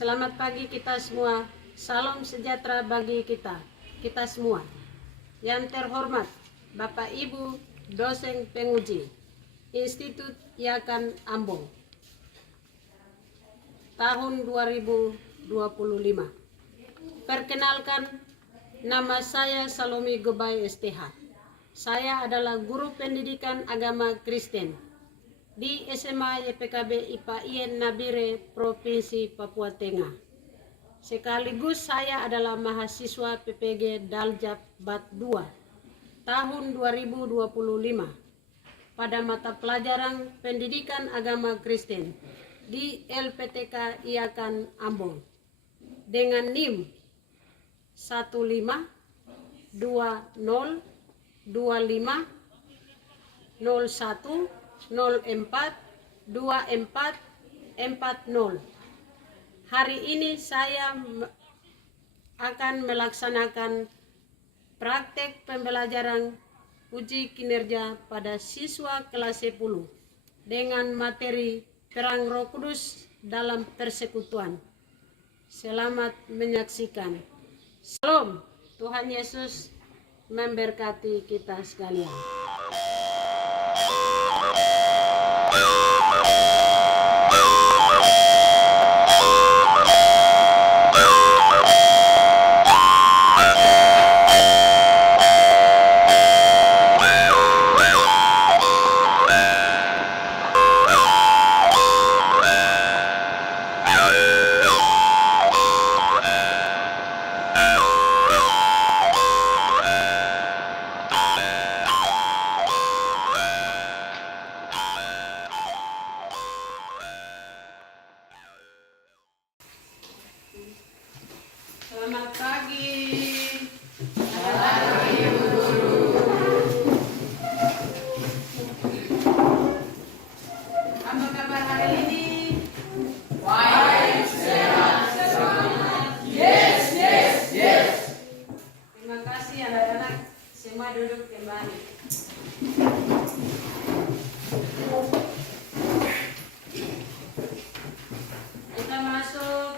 Selamat pagi kita semua. Salam sejahtera bagi kita semua. Yang terhormat Bapak Ibu dosen penguji Institut Yakan Ambon tahun 2025. Perkenalkan, nama saya Salomi Gobay STH. Saya adalah guru pendidikan agama Kristen di SMA YPKB IPA IN Nabire, Provinsi Papua Tengah. Sekaligus saya adalah mahasiswa PPG Daljab Bat 2 tahun 2025 pada mata pelajaran pendidikan agama Kristen di LPTK Yakan Ambon dengan NIM 152001042440. Hari ini saya akan melaksanakan praktek pembelajaran uji kinerja pada siswa kelas 10 dengan materi Terang Roh Kudus dalam persekutuan. Selamat menyaksikan. Salam, Tuhan Yesus memberkati kita sekalian. Selamat pagi. Apa kabar hari ini? Baik, sehat, semangat. Yes. Terima kasih anak-anak. Semua duduk kembali. Kita masuk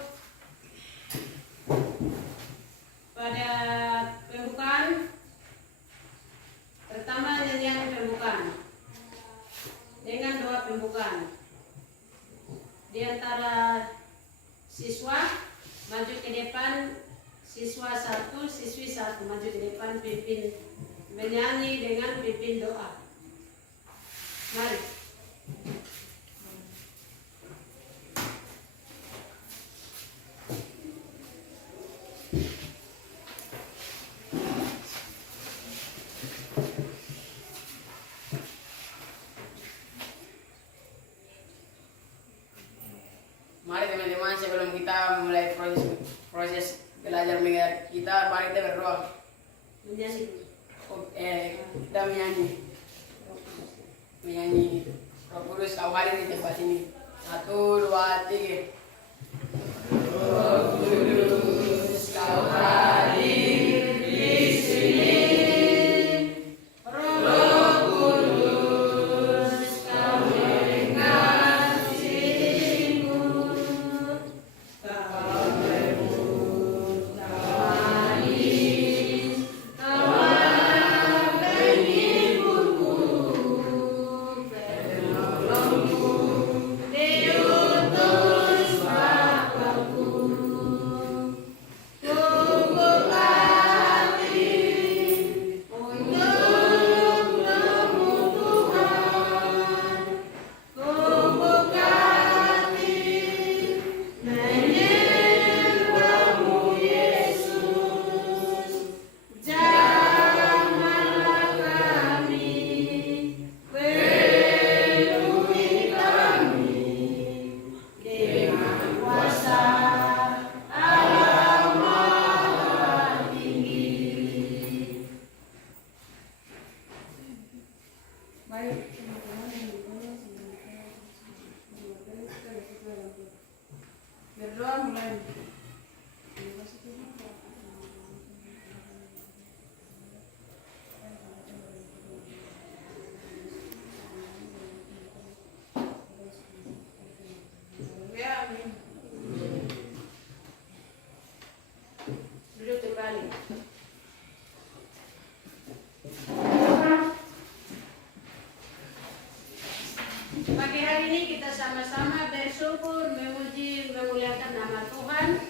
pada pembukaan. Pertama, nyanyian pembukaan dengan doa pembukaan. Di antara siswa maju ke depan, siswa satu, siswi satu maju ke depan, pimpin menyanyi dengan pimpin doa. Mari. Mari teman-teman, sebelum kita mulai proses belajar mengajar kita, mari kita berdoa. Menyanyi. Kita menyanyi Roh Kudus kau hadir di tempat ini. 1, 2, 3. Roh Kudus kau hadir di sini. Roh Kudus kau mengasihiku. Kau lembut, kau manis, kau maha penghiburku, penolongku, diutus Bapakku. Tunggu hati untuk nemu Tuhan. Tunggu hati menyembahmu Yesus. Janganlah kami, penuhi kami dengan kuasa Allah Maha Tinggi. Baik, berdoa mulai. Ya, amin. bersama-sama bersyukur, memuji, memuliakan nama Tuhan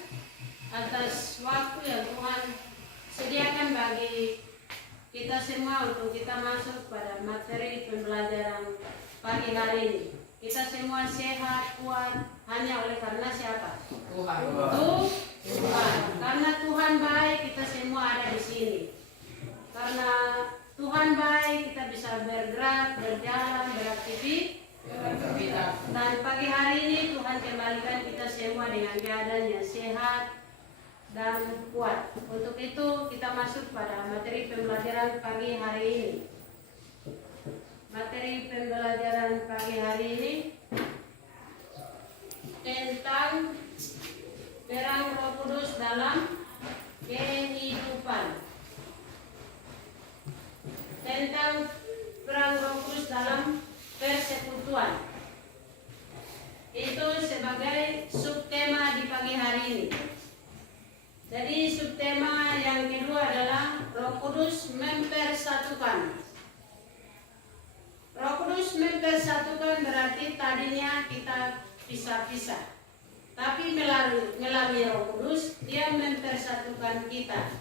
atas waktu yang Tuhan sediakan bagi kita semua untuk kita masuk pada materi pembelajaran pagi hari ini. Kita semua sehat, kuat, hanya oleh karena siapa? Tuhan. Tuhan. Karena Tuhan baik, kita semua ada di sini. Karena Tuhan baik, kita bisa bergerak, berjalan, beraktivitas. Dan pagi hari ini Tuhan kembalikan kita semua dengan keadaan yang sehat dan kuat. Untuk itu kita masuk pada materi pembelajaran pagi hari ini. Materi pembelajaran pagi hari ini tentang peran Roh Kudus dalam kehidupan. Tentang peran Roh Kudus dalam persekutuan. Itu sebagai subtema di pagi hari ini. Jadi subtema yang kedua adalah Roh Kudus mempersatukan. Roh Kudus mempersatukan berarti tadinya kita pisah-pisah. Tapi melalui Roh Kudus dia mempersatukan kita.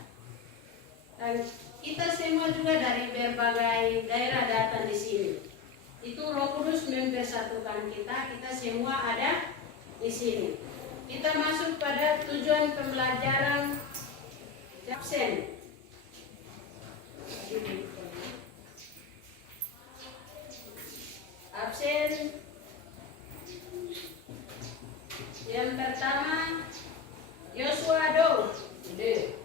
Dan kita semua juga dari berbagai daerah datang di sini. Itu Roh Kudus mempersatukan kita, kita semua ada di sini. Kita masuk pada tujuan pembelajaran absen. Absen. Yang pertama Yosua Do. Hadir.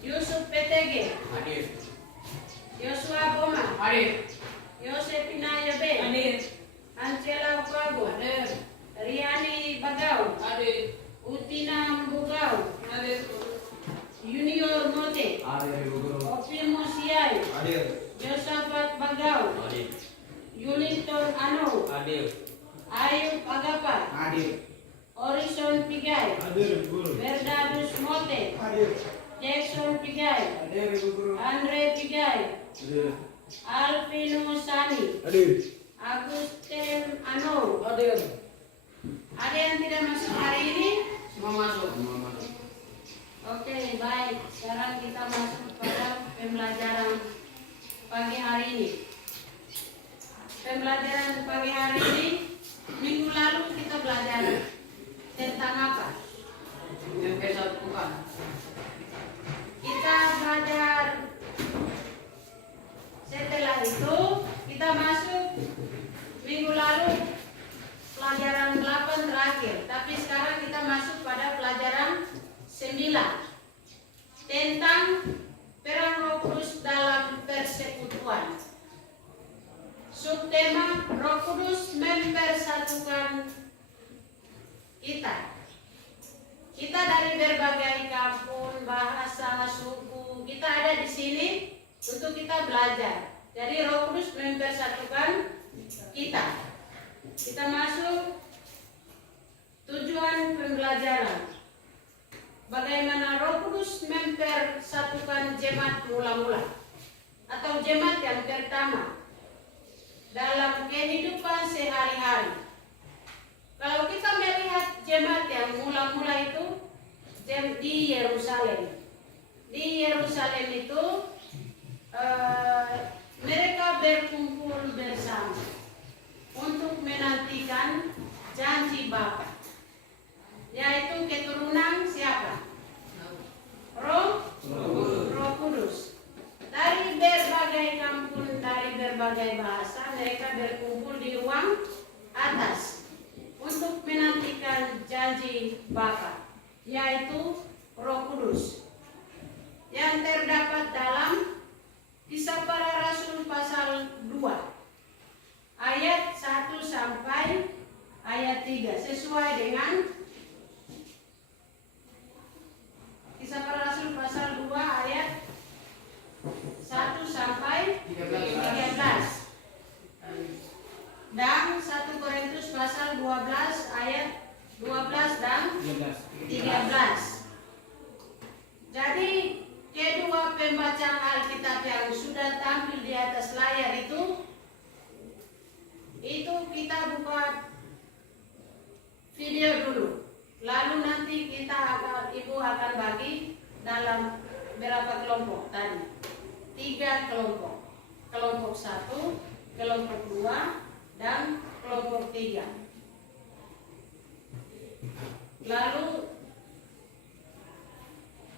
Yusuf PTG. Hadir. Yosua Boma. Hadir. Yosefina Yabe. Hadir. Ancela Upago. Hadir. Riani Bagau. Hadir. Utina Mbugau. Hadir. Junior Mote. Hadir, Guru. Opimo Siai. Hadir. Josafat Bagau. Hadir. Yuliton Ano. Hadir. Ayub Agapa. Hadir. Orison Pigai. Hadir, Guru. Berdadus Mote. Hadir. Jackson Pigai. Hadir, Guru. Andre Pigai. Hadir. Alvino Sani. Hadir. Agustin Ano. Hadir. Ada yang tidak masuk hari ini? Semua masuk. Semua masuk. Oke, baik. Sekarang kita masuk pada pembelajaran pagi hari ini. Pembelajaran pagi hari ini, minggu lalu kita belajar tentang apa? Mempersatukan. Kita belajar, setelah itu kita masuk minggu lalu pelajaran 8 terakhir. Tapi sekarang kita masuk pada pelajaran 9 tentang peran Roh Kudus dalam persekutuan. Subtema Roh Kudus mempersatukan kita. Kita dari berbagai kampung, bahasa, suku, kita ada di sini untuk kita belajar. Jadi Roh Kudus mempersatukan kita. Kita masuk tujuan pembelajaran. Bagaimana Roh Kudus mempersatukan jemaat mula-mula atau jemaat yang pertama dalam kehidupan sehari-hari. Kalau kita melihat jemaat yang mula-mula itu di Yerusalem. Di Yerusalem itu mereka berkumpul bersama untuk menantikan janji Bapa, yaitu keturunan siapa? Roh Kudus. Dari berbagai kampung, dari berbagai bahasa, mereka berkumpul di ruang atas untuk menantikan janji Bapa, yaitu Roh Kudus, yang terdapat dalam Kisah Para Rasul pasal 2 ayat 1 sampai ayat 3, sesuai dengan Kisah Para Rasul pasal 2 ayat 1 sampai 13 dan 1 Korintus pasal 12 ayat 12 dan 13. Jadi kedua pembacaan Alkitab yang sudah tampil di atas layar itu kita buka video dulu. Lalu nanti ibu akan bagi dalam berapa kelompok tadi? 3 kelompok. Kelompok 1, kelompok 2, dan kelompok 3. Lalu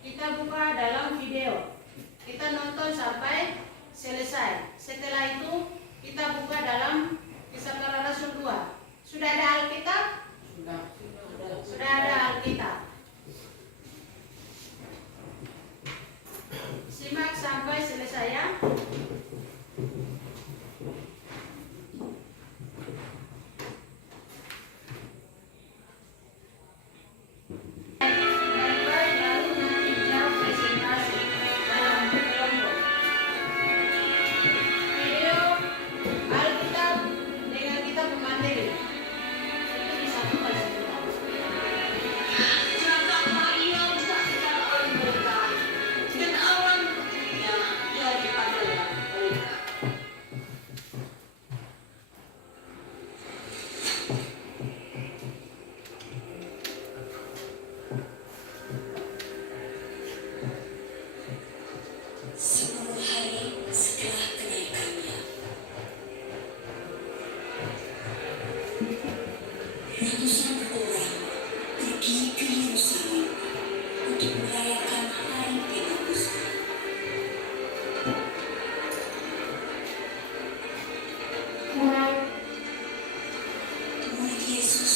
kita buka dalam video. Kita nonton sampai selesai. Setelah itu kita buka dalam Kisah Para Rasul 2. Sudah ada Alkitab? Sudah ada Alkitab. Simak sampai selesai ya. Ratusan orang pergi ke Yerusalem untuk merayakan Hari Pentakosta. Murid Yesus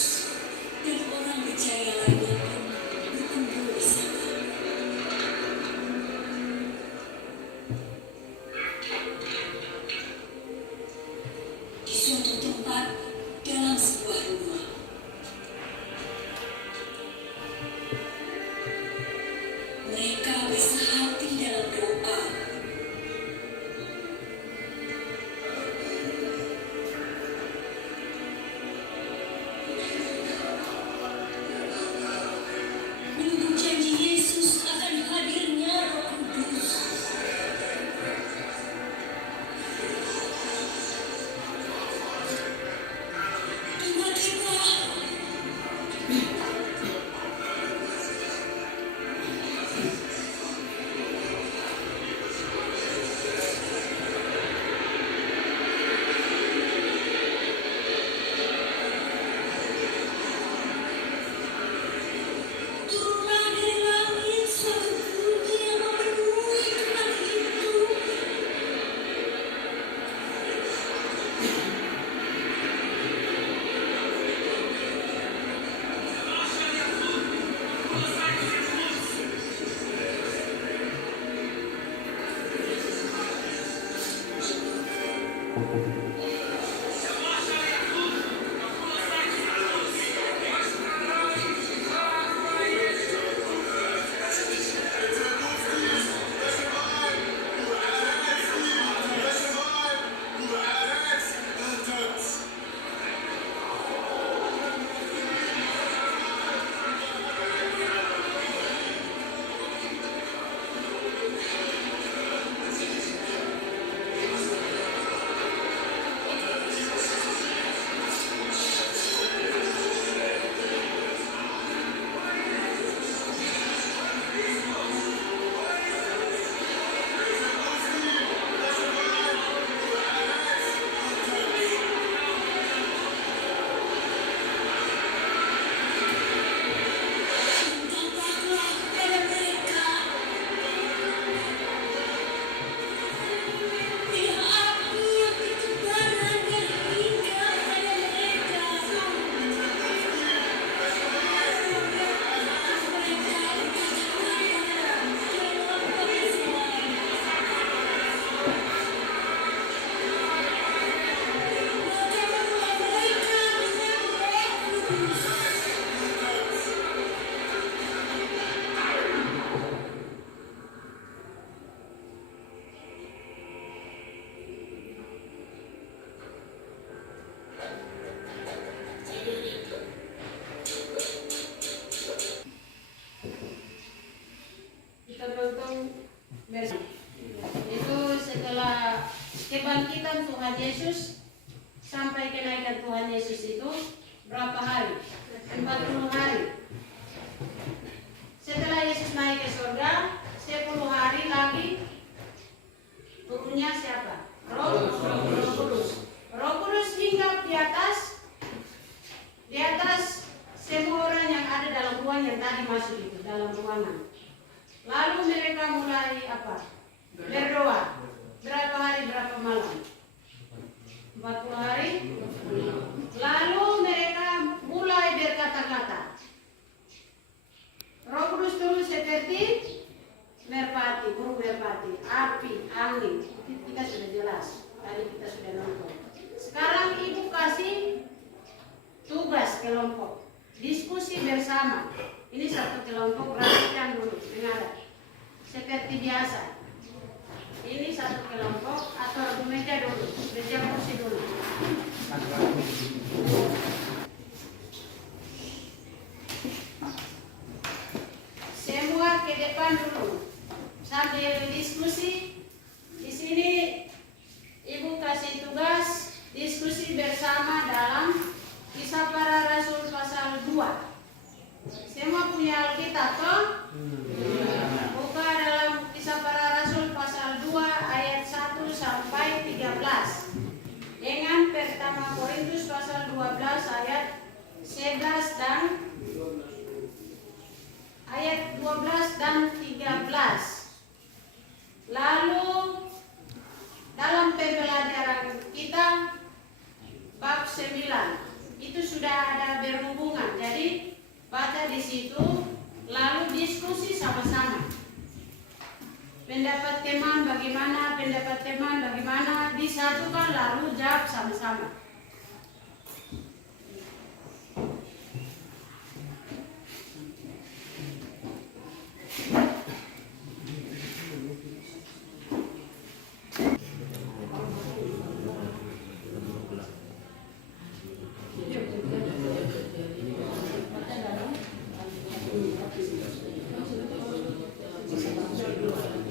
dan orang percaya lainnya pun berkumpul di sana. Di suatu tempat dalam sebuah rumah. Mereka bersehati dalam doa. kelahiran Tuhan Yesus itu berapa hari? 40 hari. Setelah Yesus naik ke surga, 10 hari lagi turunnya siapa? Roh Kudus. Roh Kudus hinggap di atas semua orang yang ada dalam ruang yang tadi masuk itu, dalam ruangan. Lalu mereka mulai apa? Berdoa. Berapa hari, berapa malam? 40 hari. Lalu mereka mulai berkata-kata. Roh Kudus turun seperti merpati, burung merpati, api, angin. Kita sudah jelas. Tadi kita sudah nonton. Sekarang Ibu kasih tugas kelompok. Diskusi bersama. Ini satu kelompok, perhatikan dulu, dengar. Seperti biasa. Ini satu kelompok, atau meja dulu, meja kursi dulu. Semua ke depan dulu, sambil diskusi. Di sini Ibu kasih tugas diskusi bersama dalam Kisah Para Rasul pasal 2. Semua punya Alkitab toh? Buka dalam Kisah Para Rasul pasal 2 ayat 1 sampai 13. Dengan pertama Korintus pasal 12 ayat 11 dan ayat 12 dan 13. Lalu dalam pembelajaran kita bab 9 itu sudah ada berhubungan. Jadi baca di situ lalu diskusi sama-sama. Pendapat teman bagaimana, pendapat teman bagaimana, disatukan lalu jawab sama-sama.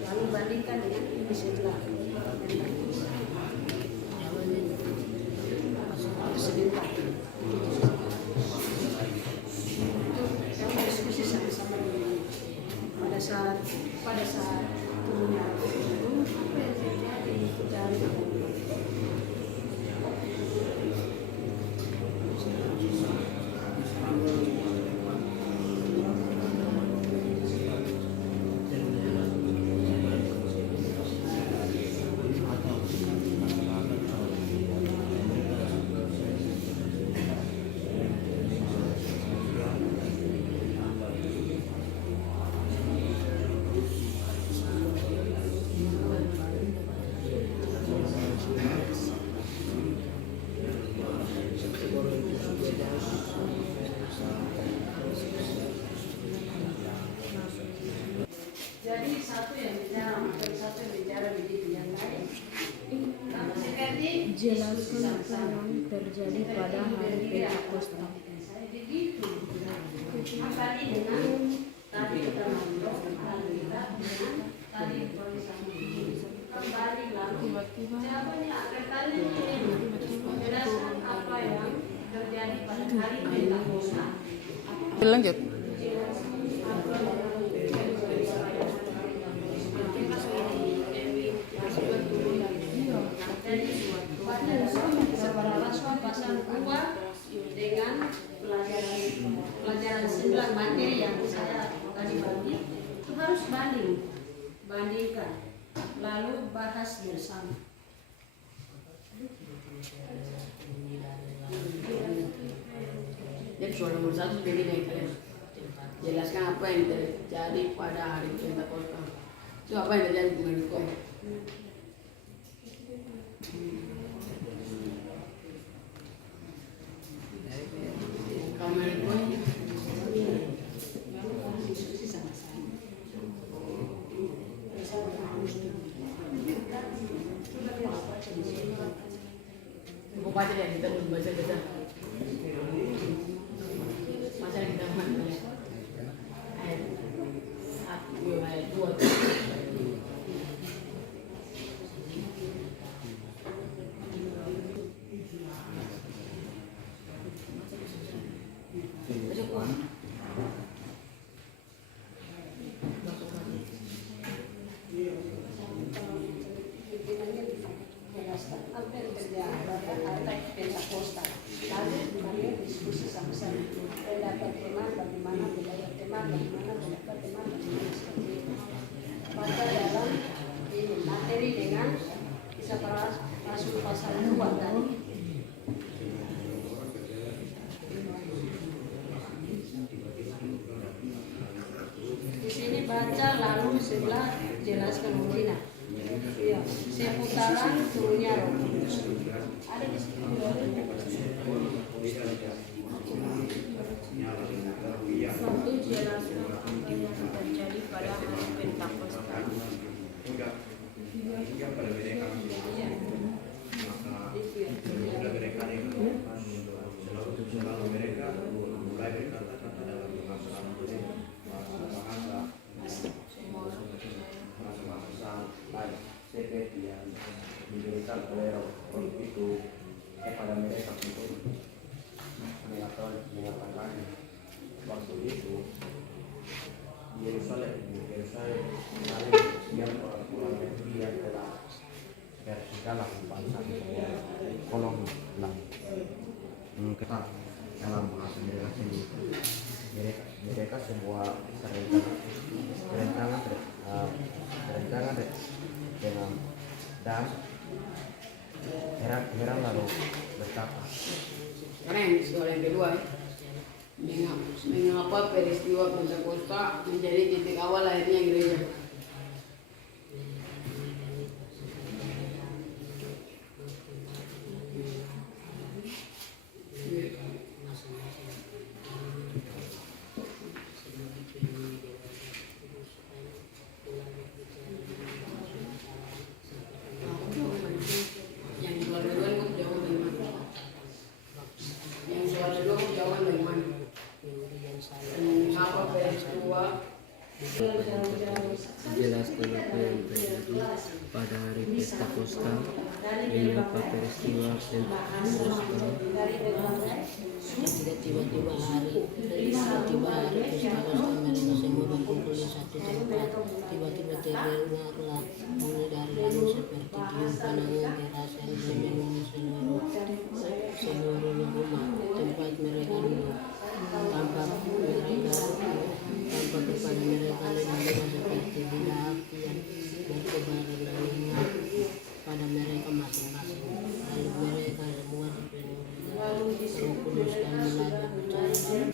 Lalu bandingkan dengan ini sebelah. Itu sebentar. Kamu diskusi sama-sama dulu. Pada saat turunnya itu apa yang terjadi dari jadi satu yang bicara, satu yang bicara begitu yang lain. Seperti Jelaskan apa yang terjadi pada hari Pentakosta. begitu. Kembali dengan tadi kita ngobrol tentang kita dengan tadi tulisan kembali lalu. Siapa nih akan kali ini menjelaskan apa yang terjadi pada hari Pentakosta. Lanjut. Pasal 2 dengan pelajaran 9 materi yang saya tadi bagi itu harus bandingkan lalu bahas bersama. Jadi soal nomor 1 begini nih kalian. Jelaskan apa yang terjadi pada hari Pentakosta. Itu apa yang terjadi dengan kau? Kamera kau Diskusi sama-sama. Buku baca deh, kita belum baca. Baca kita mana? Ayat 1, ayat 2. bagaimana mereka teman-teman baca dalam ini materi dengan kisah para rasul pasal 2 tadi. Di sini baca lalu sebelah jelaskan mujizat. Iya, seputaran turunnya roh. Ada di sini. Satu jelaskan apa yang terjadi pada hari Pentakosta. seperti yang diberikan oleh roh itu kepada mereka untuk menyatakan waktu itu Yerusalem siap orang-orang yang telah segala bangsa kolom lang kita dalam bahasa mereka sendiri mereka semua berencana dengan dan Heran lalu berkata, Keren, soal yang kedua ya. Mengapa peristiwa Pentakosta menjadi titik awal lahirnya gereja? Jelaskan apa yang terjadi pada hari Pentakosta. Mengapa peristiwa Pentakosta? Tiba-tiba hari Pentakosta mereka semua berkumpul di satu tempat. Tiba-tiba terdengarlah bunyi dari langit seperti tiupan angin keras yang memenuhi seluruh rumah tempat mereka duduk. Tampak kepada mereka lembaga seperti benda api yang berkobar dan pada mereka masing-masing. Lalu mereka semua dipenuhi Roh Kudus dan mulai berbicara.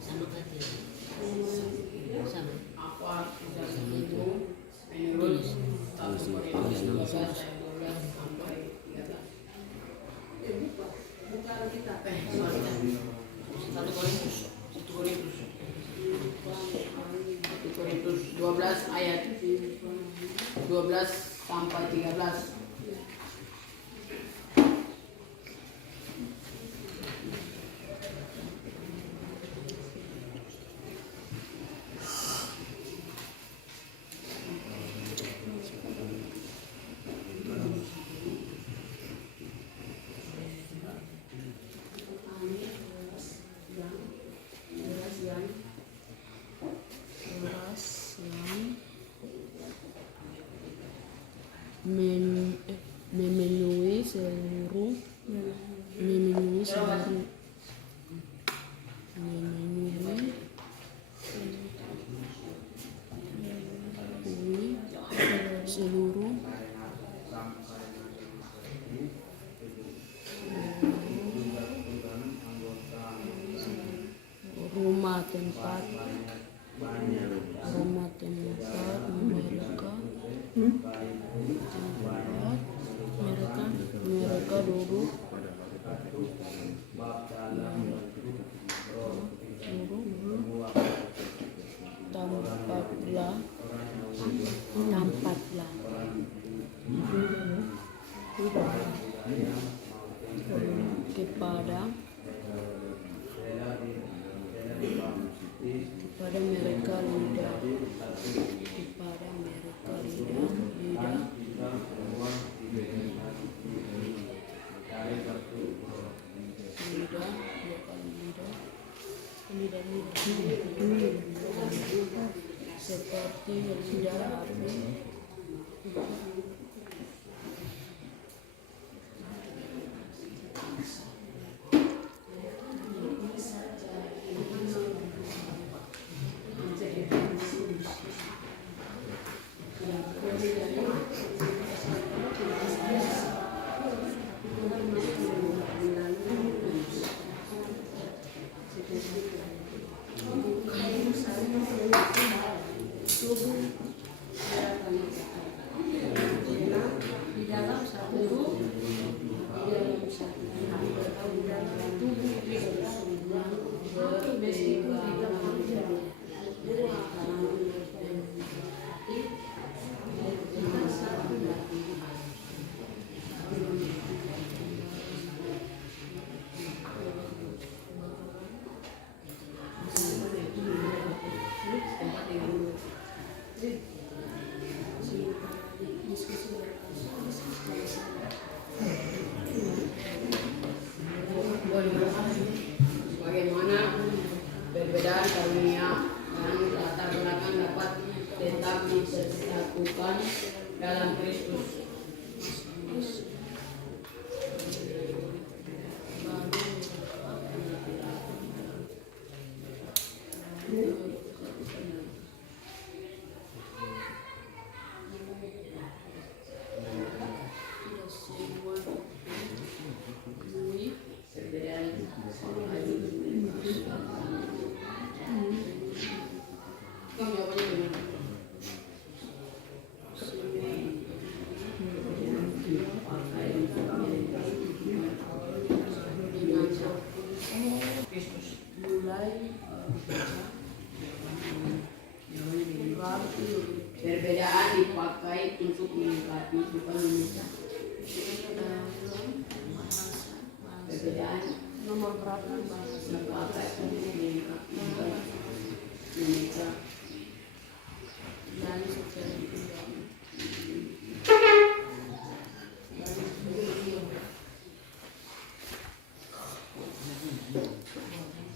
Sama kata. Sama. Sama itu. Tulis. Tulis nama sama. Korintus 12 ayat 12 sampai 13. Memenuhi seluruh rumah tempat mereka duduk tampaklah kepada mereka lidah seperti lidah api Indonesia. Perbedaan Nomor berapa bahasa? apa Indonesia Dan secara budaya.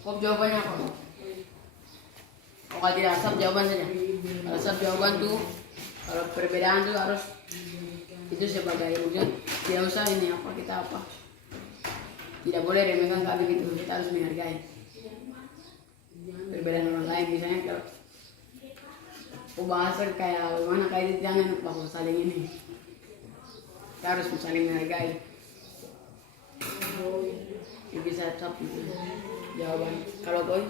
Kok jawabannya apa? Kalau tidak asap jawaban saja. Kalau asap jawaban tuh, kalau perbedaan tuh harus itu sebagai maksudnya tidak usah ini apa kita apa. Tidak boleh remehkan kali gitu, kita harus menghargai perbedaan orang lain. Misalnya kalau bahasa kayak gimana kayak itu jangan bahwa saling ini. Kita harus saling menghargai. Bisa tetap jawaban. Kalau kau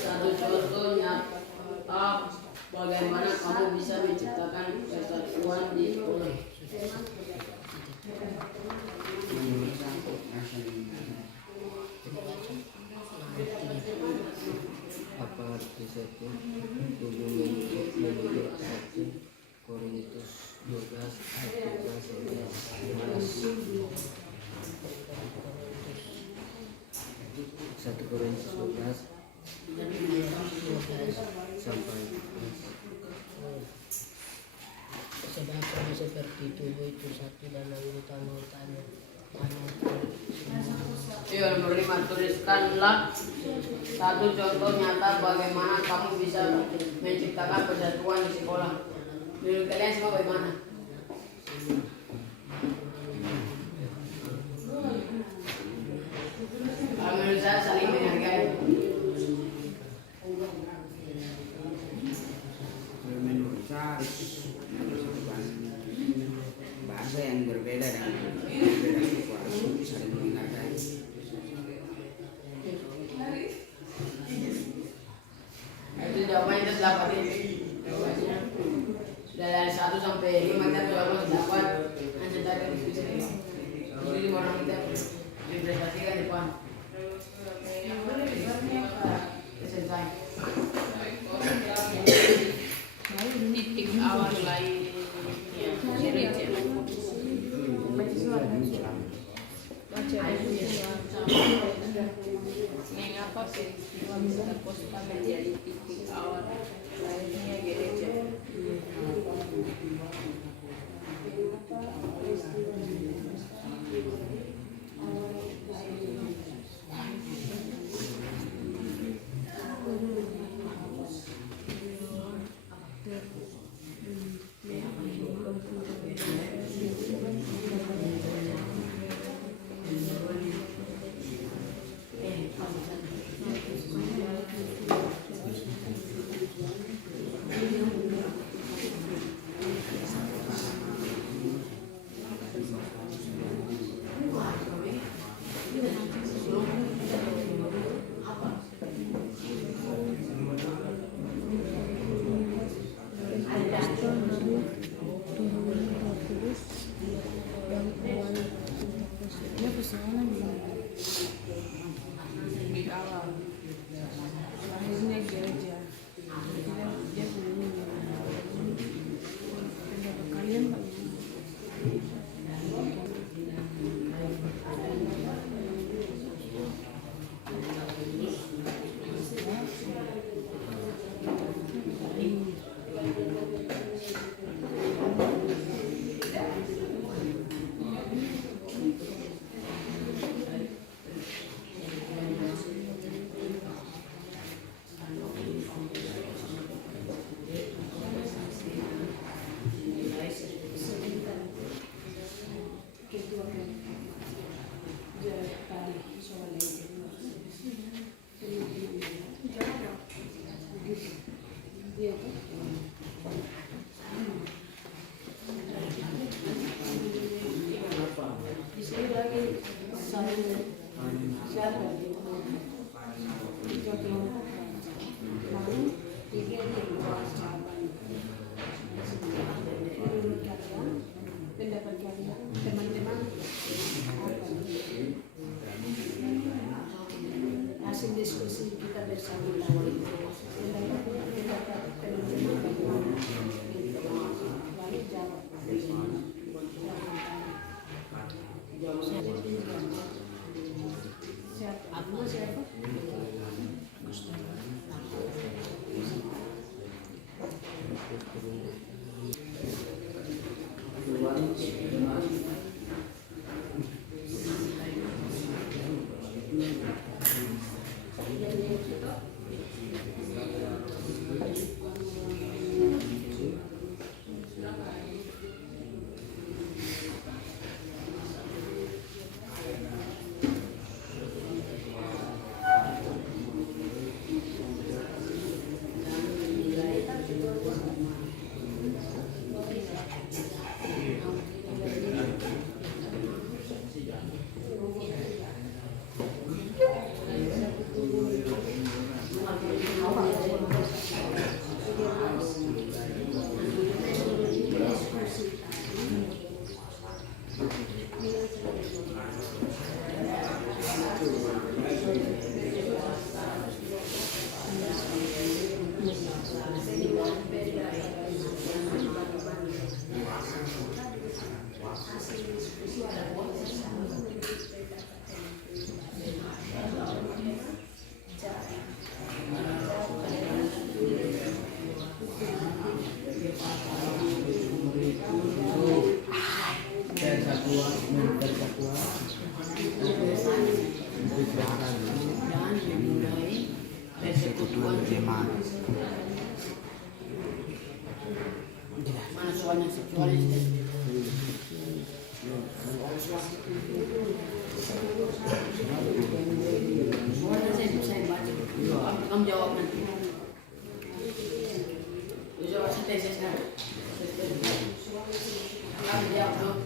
satu contohnya bagaimana kamu bisa menciptakan persatuan di sekolah. Apa arti satu hubungan menurut 1 Korintus 12 ayat 1 Korintus 12 sampai Sebab kami seperti tubuh itu satu dan anggota-anggotanya. Iya, nomor 5, tuliskanlah satu contoh nyata bagaimana kamu bisa menciptakan persatuan di sekolah. Menurut kalian semua bagaimana? Kalau menurut saya saling menghargai. Menurut saya harus menyatukan bahasa yang berbeda dan berbeda itu harus saling menghargai. Itu jawabannya kita dapat ini. Jawabannya dari 1 sampai 5 kita jawaban dapat. Hanya tadi diskusi. Jadi orang kita investasikan depan. Selesai. Titik awal lain mengapa peristiwa Pentakosta menjadi titik awal lahirnya gereja? Siapa? Tiga kelompok. Lalu tiga ini sahabat. Menurut kalian, pendapat kalian, teman-teman, hasil diskusi kita bersama tadi, pendapat teman-teman bagaimana? Lalu jawab. Siapa? Aku siapa? Persekutuan jemaat. Mana soalnya seksualis? Soalnya saya baca. Kamu jawab nanti. Jawab saya. Kamu jawab.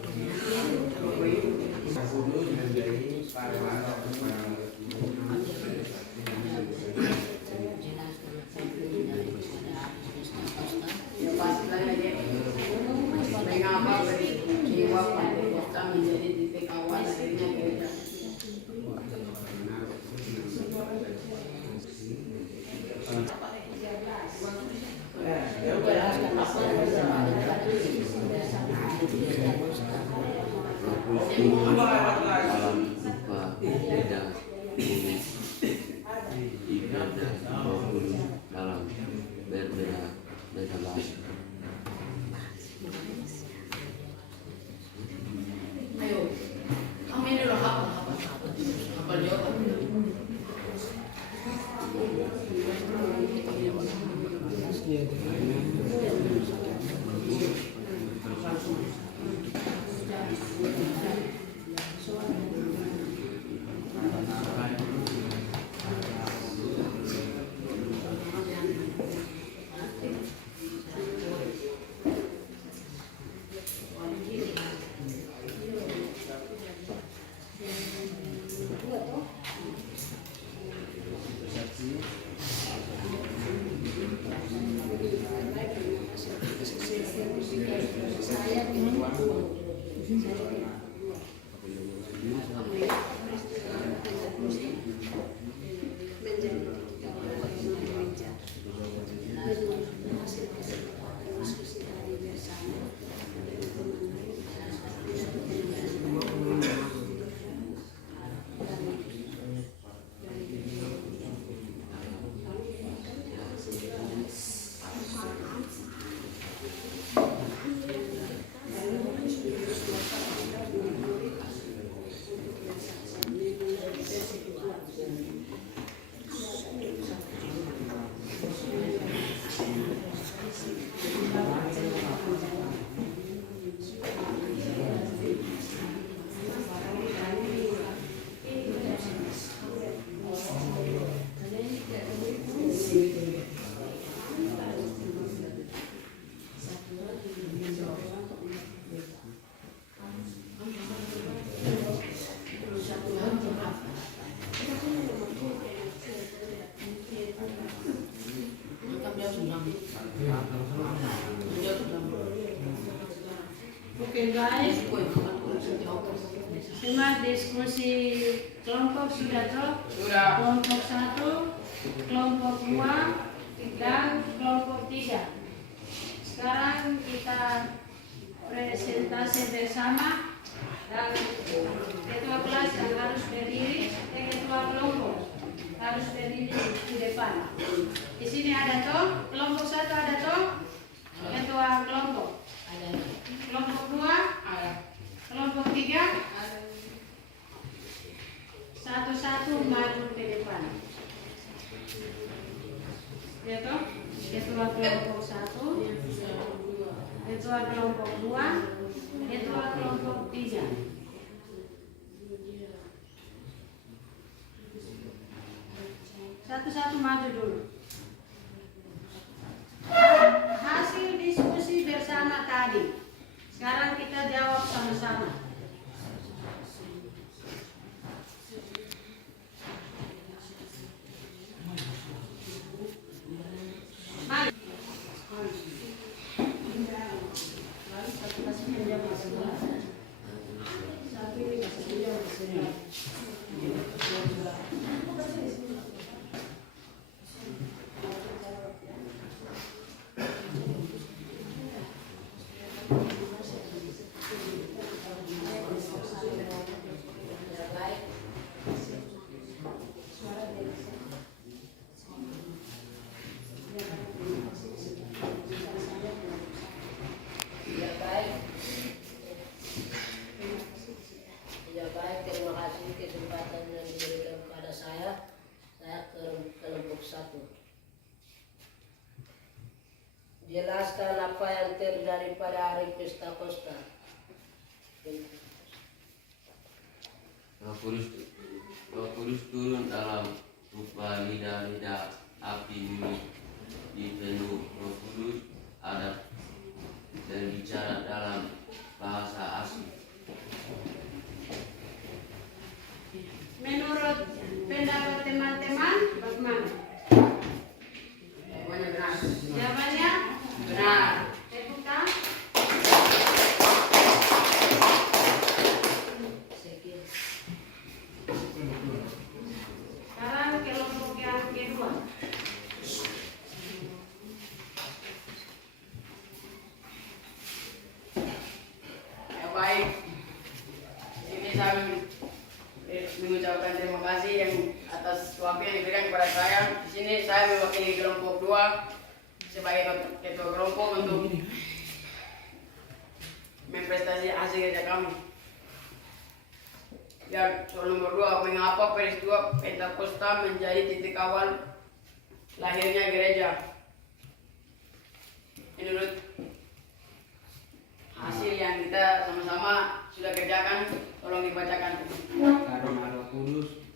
Kudus menjadi pahlawan menjadi titik awal akhirnya gereja. alam rupa beda bumi ibadah maupun dalam berbeda bahasa. Ayo, kamu ini loh apa jawaban? Semua diskusi kelompok sudah toh? Sudah. Kelompok 1, kelompok 2, dan kelompok 3. Sekarang kita presentasi bersama dan ketua kelas yang harus berdiri, ketua kelompok harus berdiri di depan. Di sini ada toh, kelompok 1 ada toh, ketua kelompok. Kelompok 2 ada. Kelompok 3 ada. Satu-satu maju ke depan. Ya toh, ketua kelompok 1, ketua kelompok 2, ketua kelompok 3. Satu-satu maju dulu. Hasil diskusi bersama tadi. Sekarang kita jawab sama-sama. Ya baik, terima kasih kesempatan yang diberikan kepada saya. Saya ke kelompok 1. Jelaskan apa yang terjadi pada hari pesta Kosta. Roh Kudus turun dalam rupa lidah-lidah api milik dipenuh Roh Kudus, ada dan bicara dalam bahasa asing. Menurut pendapat teman-teman, bagaimana? Jawabannya benar. Jawabannya Benar. tepuk tangan. Sekarang kelompok yang kedua. Ya baik. Ini saya mengucapkan terima kasih yang atas waktu yang diberikan kepada saya. Di sini saya mewakili kelompok 2 sebagai ketua kelompok untuk memprestasi hasil kerja kami. Dan soal nomor 2, mengapa peristiwa Pentakosta menjadi titik awal lahirnya gereja? Menurut hasil yang kita sama-sama sudah kerjakan, tolong dibacakan. Karena Roh Kudus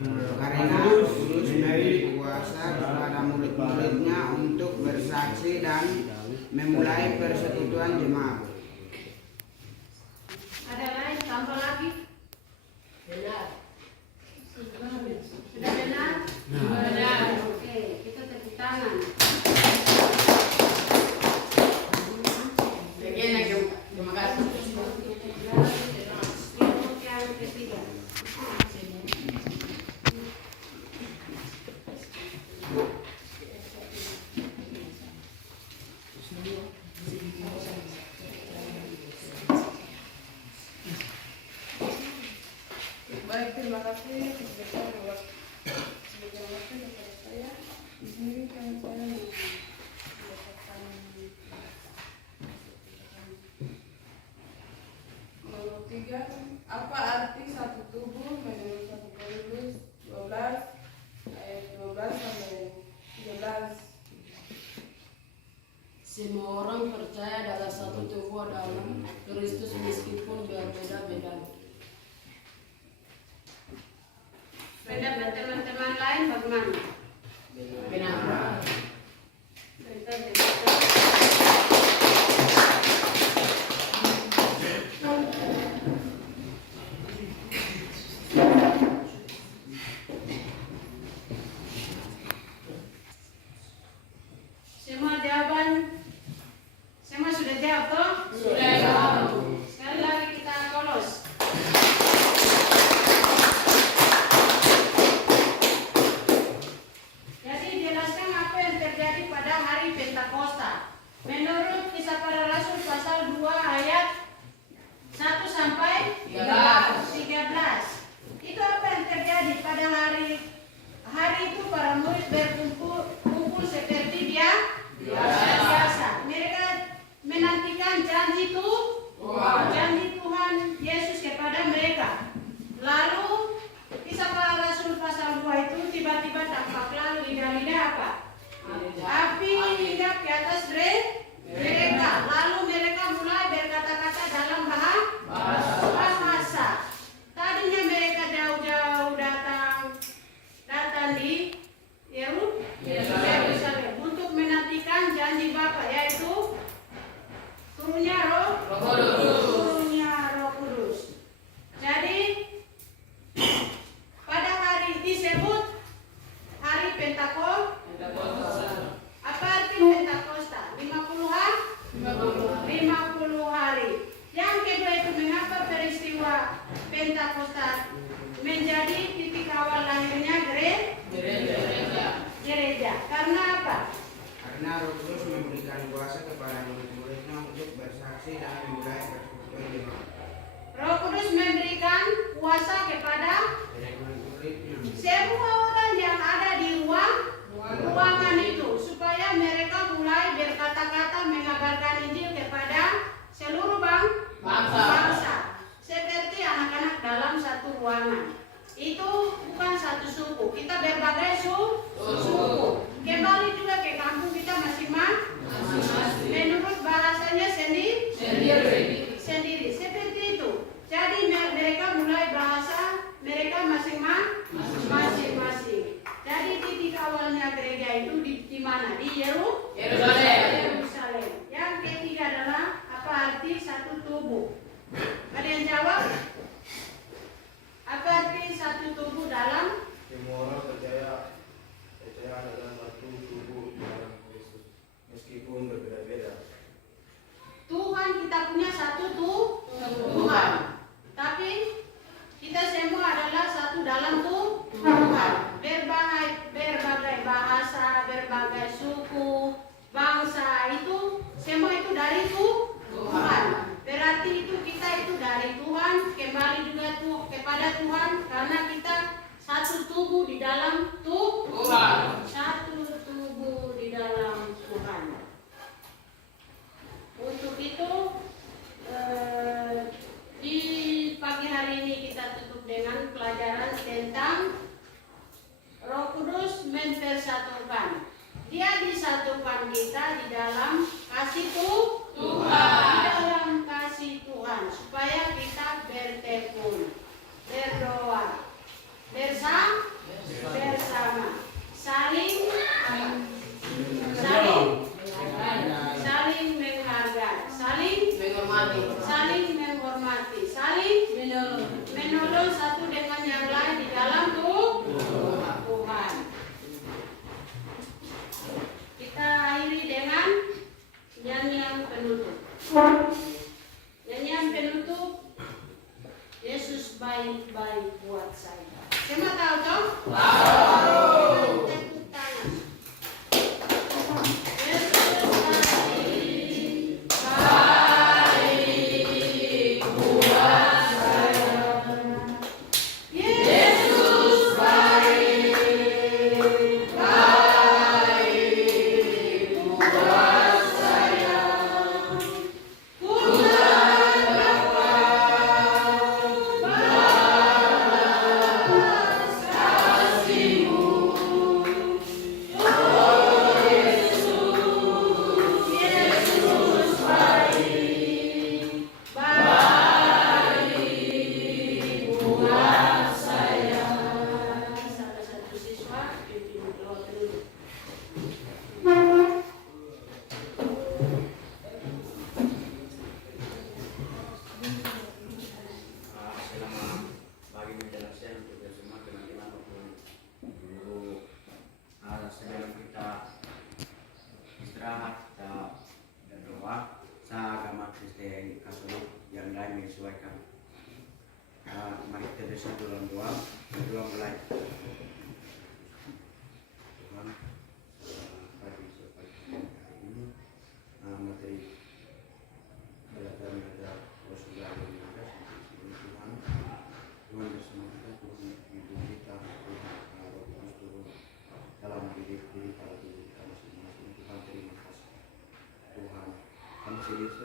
memberi kuasa kepada murid-muridnya untuk bersaksi dan memulai persekutuan jemaat. Ada lain tambah lagi? Benar. Sudah benar? Benar. Oke, kita tepuk tangan. Sekian yang terima kasih. Kelompok yang ketiga. Baik, terima kasih sebesar waktu kepada saya. Di sini kan saya mendapatkan nomor 3. Apa arti satu tubuh menurut 1 Korintus 12 ayat 12 sampai 13? Semua orang percaya adalah satu tubuh dalam Kristus meskipun berbeda-beda. Pendapat teman-teman lain bagaimana? Benar. Kita tepuk tangan. Semua jawaban? Semua sudah jawab toh? Sudah jawab. Sekali kasih dan memudahkan sesuai dengan Roh Kudus memberikan kuasa kepada semua orang yang ada di ruangan itu supaya mereka mulai berkata-kata mengabarkan Injil kepada seluruh bangsa. Seperti anak-anak dalam satu ruangan. Itu bukan satu suku. Kita berbagai suku. Kembali juga ke kampung kita masing-masing. Menurut bahasanya sendiri. Seperti itu. Jadi mereka mulai bahasa mereka masing-masing. Jadi titik awalnya gereja itu di mana? Di Yerusalem. Yang ketiga adalah apa arti satu tubuh? Ada yang jawab? Apa arti satu tubuh dalam? Semua orang percaya adalah satu tubuh dalam Kristus, meskipun berbeda-beda. Tuhan kita punya satu Tuhan. Tapi kita semua adalah satu dalam Tuhan. Berbagai bahasa, berbagai suku, bangsa itu semua itu dari Tuhan. Berarti itu kita itu dari Tuhan, kembali juga kepada Tuhan karena kita satu tubuh di dalam Tuhan. Satu tubuh di dalam Tuhan. Untuk itu di pagi hari ini kita tutup dengan pelajaran tentang Roh Kudus mempersatukan. Dia disatukan kita di dalam kasih Tuhan. Di dalam kasih Tuhan supaya kita bertekun, berdoa, bersama, saling menghargai, saling menghormati, saling menolong satu dengan yang lain di dalam Tuhan. Kita akhiri dengan nyanyian penutup. Nyanyian penutup, Yesus baik-baik buat saya. Semua tahu toh? Tahu. Tepuk tangan. Sebelum kita istirahat, kita berdoa. Seagama Kristen Katolik yang lain menyesuaikan. Mari kita bersatu dalam doa. Berdoa mulai. Tuhan, pagi ini materi belajar mengajar Rasulullah yang ada Tuhan bersama kita, Tuhan hidup kita, Tuhan Roh Kudus turun dalam diri kita masing-masing. Tuhan terima kasih Tuhan, kami serius